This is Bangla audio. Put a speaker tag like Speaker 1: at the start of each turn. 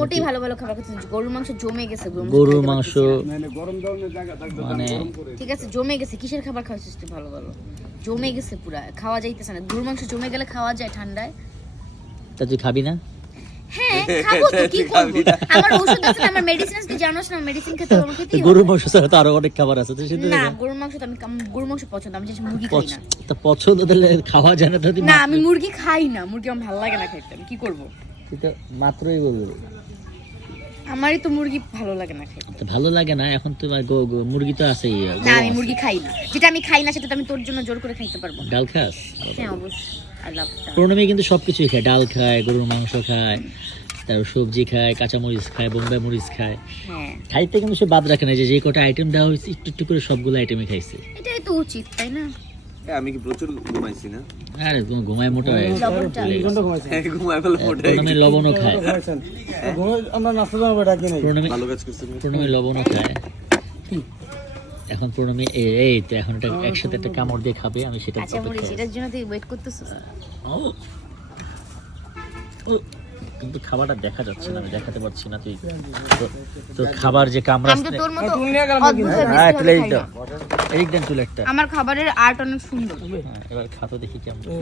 Speaker 1: মোটেই ভালো ভালো খাবার গরুর মাংস জমে গেছে
Speaker 2: গরুর মাংস মানে
Speaker 1: ঠিক আছে জমে গেছে। কিসের খাবার খাওয়াছিস তুই ভালো ভালো। জমে গেছে পুরা খাওয়া যাইতেছে না। গরুর মাংস জমে গেলে খাওয়া যায় ঠান্ডায়।
Speaker 2: তা তুই খাবি না?
Speaker 1: হ্যাঁ খাব তো কি করব? আমার ওষুধ আছে আমার মেডিসিন আছে জানোস না মেডিসিন খেতে আমার খেতেই
Speaker 2: গরুর মাংস ছাড়া তো আরও অনেক খাবার আছে তো সেটা
Speaker 1: না গরুর মাংস তো আমি গরুর মাংস পছন্দ আমি জাস্ট মুরগি খাই না।
Speaker 2: তা পছন্দ তাহলে খাওয়া যায় না তো
Speaker 1: না আমি মুরগি খাই না মুরগি আমার ভালো লাগে না খাইতে আমি কি করব?
Speaker 2: তুই তো মাত্রই বলবি।
Speaker 1: আমারই তো মুরগি ভালো লাগে না খাইতে
Speaker 2: তো ভালো লাগে না? এখন তো মুরগি তো আছেই।
Speaker 1: না আমি মুরগি খাই না। যেটা আমি খাই না সেটা তো আমি তোর জন্য জোর করে খাইতে পারব
Speaker 2: ডাল খাস?
Speaker 1: হ্যাঁ অবশ্যই।
Speaker 2: প্রণমী কিন্তু সবকিছুই খায়। ডাল খায় গরুর মাংস খায় তারপর সবজি খায় কাঁচা মরিচ খায় বোম্বাই মরিচ খায়।
Speaker 1: হ্যাঁ।
Speaker 2: খাইতে কিন্তু সে বাদ রাখে না যে যে কটা আইটেম দেওয়া হয়েছে একটু একটু করে সবগুলো আইটেমই খাইছে।
Speaker 1: এটাই তো উচিত তাই না?
Speaker 3: আমি কি প্রচুর ঘুমাইছি না?
Speaker 2: আরে তুমি ঘুমায় মোটা হয়ে
Speaker 3: হ্যাঁ, ঘুমাই ফেলে মোটা হয়ে
Speaker 2: লবণও খায়।
Speaker 4: আমরা নাস্তা জানাব ডাকি নাই
Speaker 3: ভালো কাজ করছেন।
Speaker 2: প্রণমী লবণও খায়। এখন প্রণমী এই- তো এখন এটা একসাথে একটা কামড় দিয়ে খাবে আমি সেটা
Speaker 1: জন্য তুই ওয়েট করতেছিস?
Speaker 2: ও কিন্তু খাবারটা দেখা যাচ্ছে না আমি দেখাতে পারছি না তুই তো- তোর খাবার যে কামড়া
Speaker 1: তোর মতো
Speaker 2: হ্যাঁ। এদিক দেন তুলে একটা।
Speaker 1: আমার খাবারের আর্ট অনেক সুন্দর।
Speaker 2: হ্যাঁ, এবার খাতো দেখি কেমন।